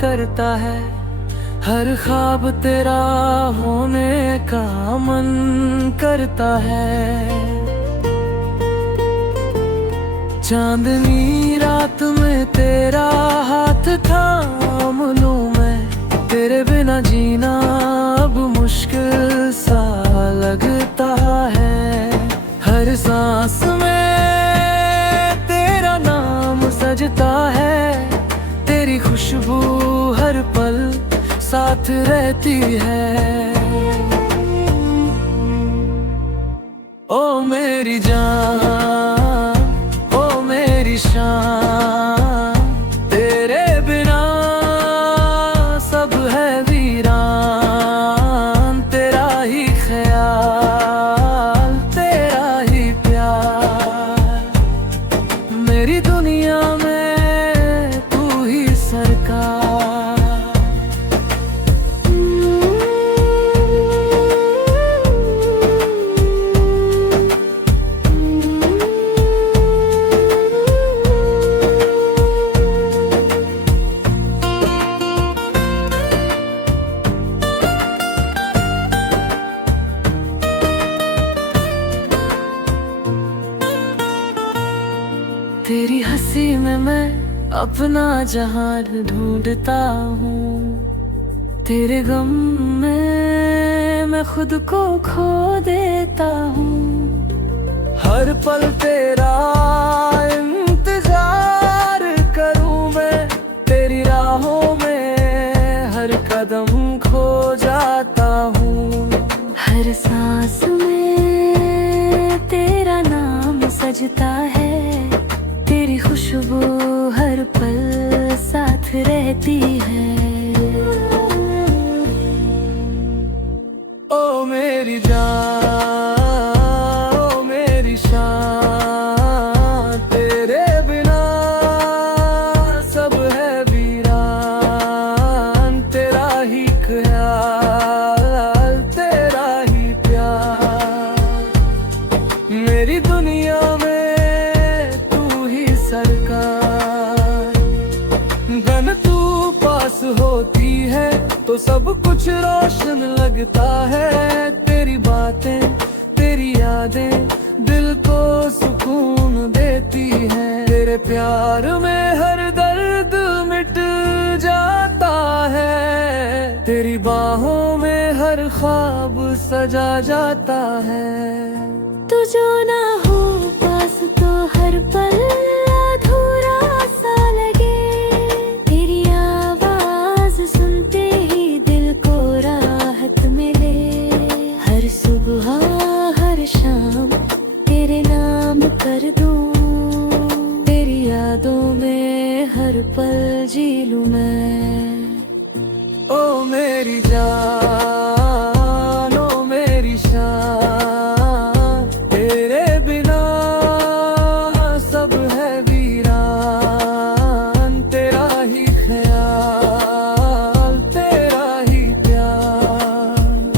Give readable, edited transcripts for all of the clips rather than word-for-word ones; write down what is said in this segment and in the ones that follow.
करता है। हर ख्वाब तेरा होने का मन करता है। चांदनी रात में तेरा हाथ थाम लूं मैं, तेरे बिना जीना अब मुश्किल सा लगता है। हर सांस में तेरा नाम सजता है, तेरी खुशबू हर पल साथ रहती है। ओ मेरी जान, ओ मेरी शान, तेरे बिना सब है वीरान। तेरा ही ख्याल, तेरा ही प्यार, मेरी दुनिया में तू ही सरकार। तेरी हंसी में मैं अपना जहान ढूंढता हूँ, तेरे गम में मैं खुद को खो देता हूँ। हर पल तेरा इंतजार करूँ मैं, तेरी राहों में हर कदम खो जाता हूँ। हर सांस में तेरा नाम सजता है, तेरी खुशबू हर पल साथ रहती है। ओ मेरी जान, ओ मेरी शान, तेरे बिना सब है वीरान। तेरा ही ख्याल, तेरा ही प्यार, मेरी दुनिया में सरकार। गन तू पास होती है तो सब कुछ रोशन लगता है। तेरी बातें, तेरी यादें दिल को सुकून देती हैं। तेरे प्यार में हर दर्द मिट जाता है, तेरी बाहों में हर ख्वाब सजा जाता है। तू जो ना हो पास तो हर पल अधूरा सा लगे, तेरी आवाज सुनते ही दिल को राहत मिले। हर सुबह हर शाम तेरे नाम कर दूं, तेरी यादों में हर पल जी लूं मैं। ओ मेरी जान, ओ मेरी शान, तेरे बिना सब है वीरान। तेरा ही ख्याल, तेरा ही प्यार,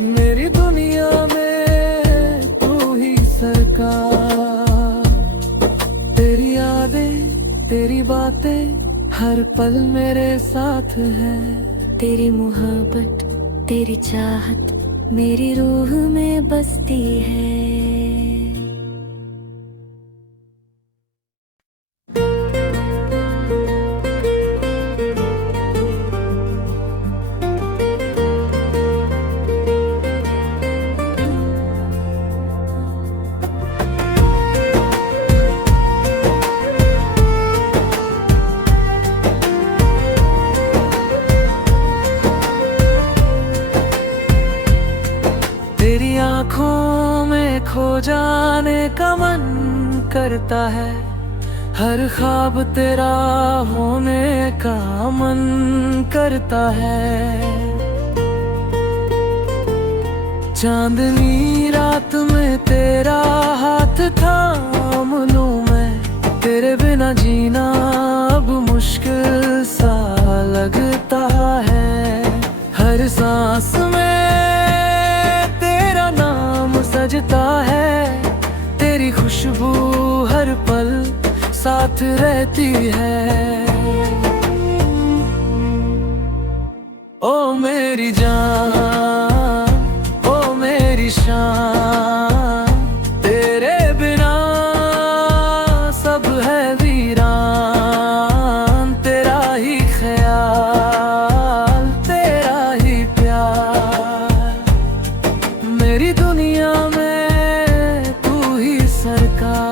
मेरी दुनिया में तू ही सरकार। तेरी यादें, तेरी बातें हर पल मेरे साथ है। तेरी मोहब्बत, तेरी चाहत मेरी रूह में बसती है। तेरी आँखों में खो जाने का मन करता है। हर ख्वाब तेरा होने का मन करता है। चांदनी रात में तेरा हाथ थाम लूं मैं, तेरे बिना जीना अब मुश्किल सा लगता है। हर सांस में तेरा नाम सजता है, तेरी खुशबू हर पल साथ रहती है। मेरी जान, ओ मेरी शान, तेरे बिना सब है वीरान। तेरा ही ख्याल, तेरा ही प्यार, मेरी दुनिया में तू ही सरकार।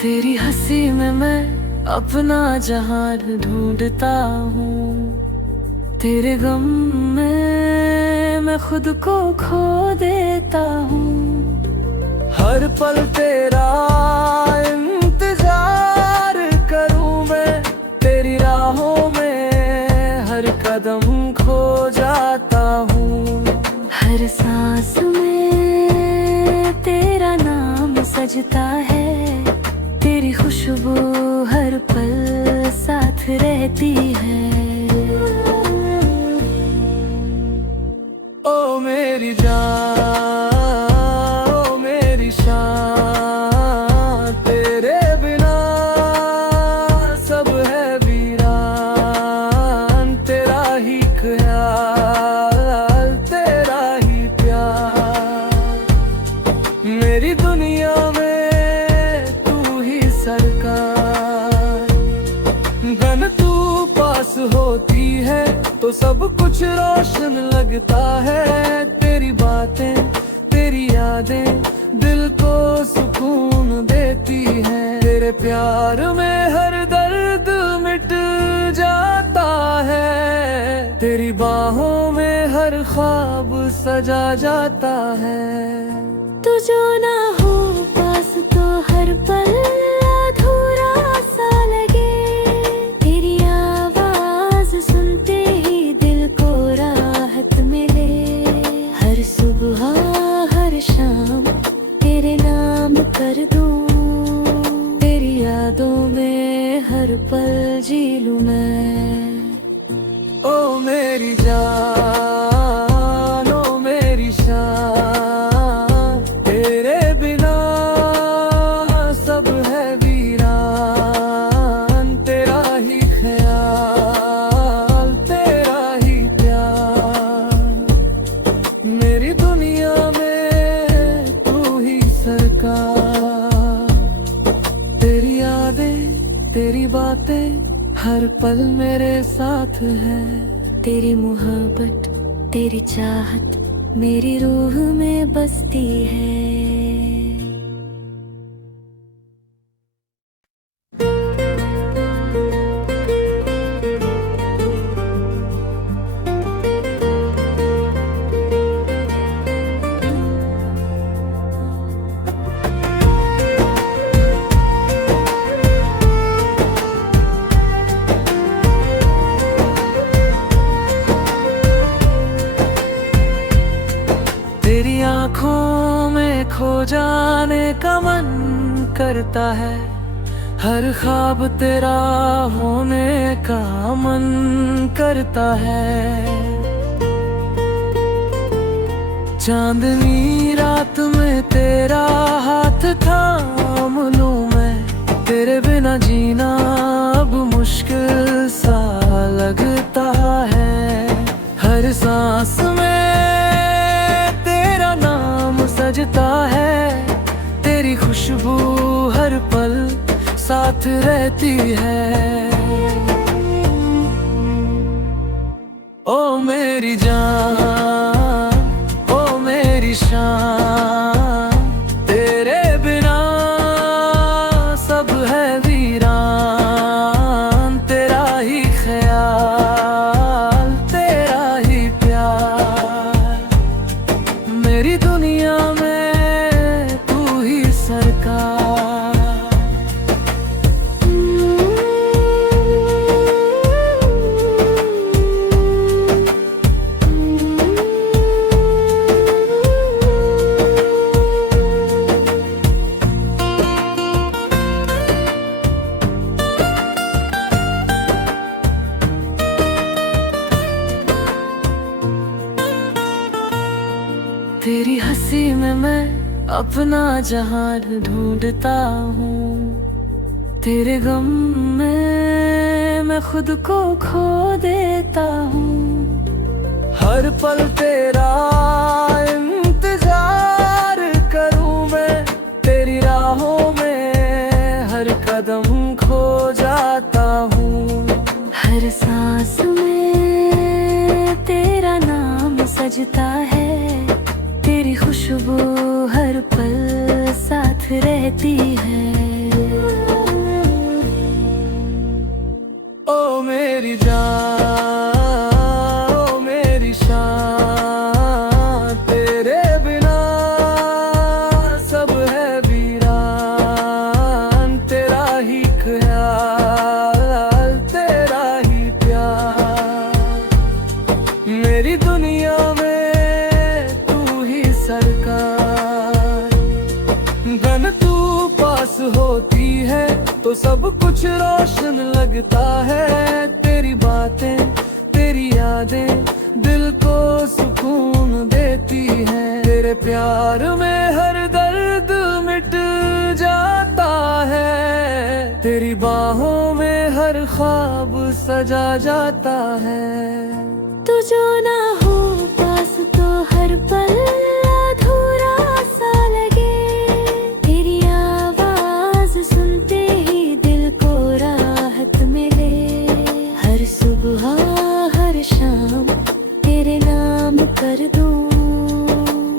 तेरी हंसी में मैं अपना जहान ढूंढता हूँ, तेरे गम में मैं खुद को खो देता हूँ। हर पल तेरा इंतजार करूँ मैं, तेरी राहों में हर कदम खो जाता हूँ। हर सांस में तेरा नाम सजता है, तेरी खुशबू हर पल साथ रहती है। ओ मेरी जान, ओ मेरी शान, तेरे बिना सब है वीरान। तेरा ही ख्याल, तेरा ही प्यार, मेरी दुनिया में सरकार। गन तू पास होती है तो सब कुछ रोशन लगता है। तेरी बातें, तेरी यादें दिल को सुकून देती हैं। तेरे प्यार में हर दर्द मिट जाता है, तेरी बाहों में हर ख्वाब सजा जाता है। तू जो ना हो पास तो हर पल अधूरा सा लगे, तेरी आवाज सुनते ही दिल को राहत मिले। हर सुबह हर शाम तेरे नाम कर दूं, तेरी यादों में हर पल जी लूं मैं। ओ मेरी जान, ओ मेरी शान, तेरे बिना सब है वीरान। तेरा ही ख्याल, तेरा ही प्यार, मेरी दुनिया में तू ही सरकार। तेरी यादें, तेरी बातें हर पल मेरे साथ है। तेरी मोहब्बत, तेरी चाहत मेरी रूह में बसती है। तेरी आँखों में खो जाने का मन करता है, हर ख्वाब तेरा होने का मन करता है। चांदनी रात में तेरा हाथ थाम लूं मैं, तेरे बिना जीना अब मुश्किल सा लगता है। हर सांस में सजता है, तेरी खुशबू हर पल साथ रहती है। ओ मेरी जान, ओ मेरी शान, तेरे बिना सब है वीरान। तेरा ही ख्याल, तेरा ही प्यार, मेरी दुनिया में तू ही सरकार। अपना जहान ढूंढता हूँ। तेरे गम में मैं खुद को खो देता हूँ। हर पल तेरा इंतजार करूँ मैं, तेरी राहों में हर कदम खो जाता हूँ। हर सांस में तेरा नाम सजता है, तेरी खुशबू हर पल साथ रहती है। ओ मेरी जान, ओ मेरी शान, तेरे बिना सब है वीरान। तेरा ही ख्याल, तेरा ही प्यार, मेरी दुनिया में तू ही सरकार। गन तू पास होती है तो सब कुछ रोशन लगता है। तेरी बातें, तेरी यादें दिल को सुकून देती हैं। तेरे प्यार में हर दर्द मिट जाता है, तेरी बाहों में हर ख्वाब सजा जाता है। तू जो ना हो पास तो हर पल अधूरा सा लगे, तेरी आवाज सुनते ही दिल को राहत मिले। हर सुबह हर शाम तेरे नाम कर दूं,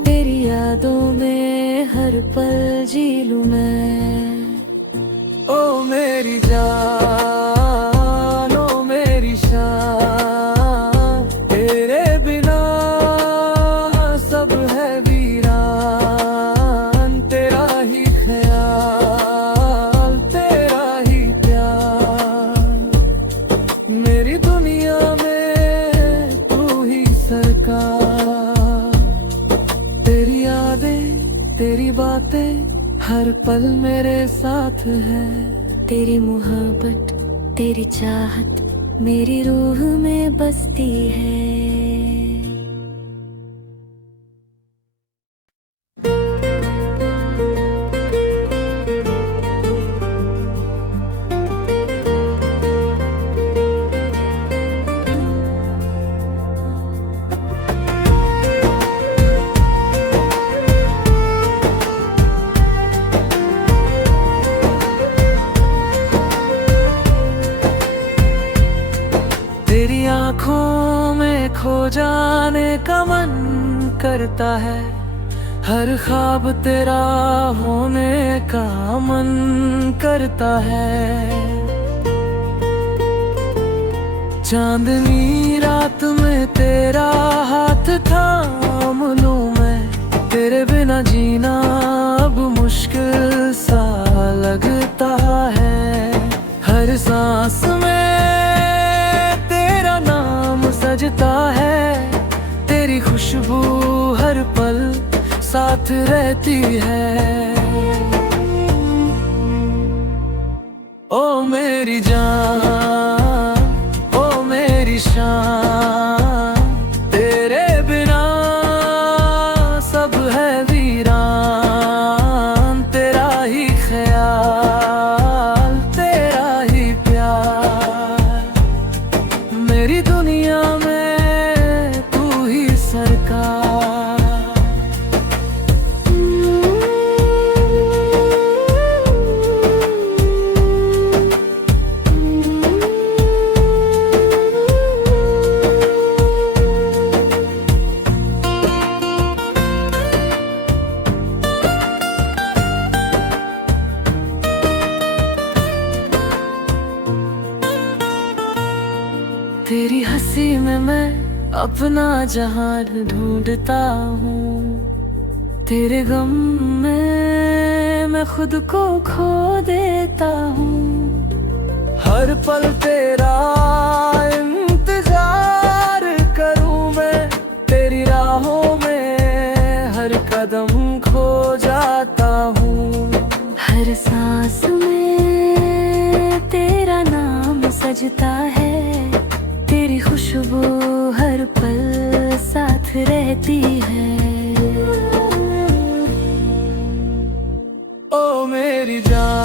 तेरी यादों में हर पल जी लूं मैं। ओ मेरी जान, ओ मेरी शान, तेरे बिना सब है वीरान। तेरा ही ख्याल, तेरा ही प्यार, मेरी दुनिया में तू ही सरकार। तेरी यादें, तेरी बातें हर पल मेरे साथ है। तेरी मोहब्बत तेरी चाहत मेरी रूह में बसती है। तेरी आँखों में खो जाने का मन करता है, हर ख्वाब तेरा होने का मन करता है। चांदनी रात में तेरा हाथ थाम लूं मैं, तेरे बिना जीना अब मुश्किल सा लगता है। हर सांस में तेरा नाम सजता है, तेरी खुशबू हर पल साथ रहती है। ओ मेरी जान, ओ मेरी शान, तेरे बिना सब है वीरान। तेरा ही ख्याल, तेरा ही प्यार, मेरी दुनिया में तू ही सरकार। तेरी हंसी में मैं अपना जहान ढूंढता हूँ। तेरे गम में मैं खुद को खो देता हूँ। हर पल तेरा इंतजार करूँ मैं, तेरी राहों में हर कदम खो जाता हूँ। हर सांस में तेरा नाम सजता है, तेरी खुशबू हर पल साथ रहती है। मेरी जान।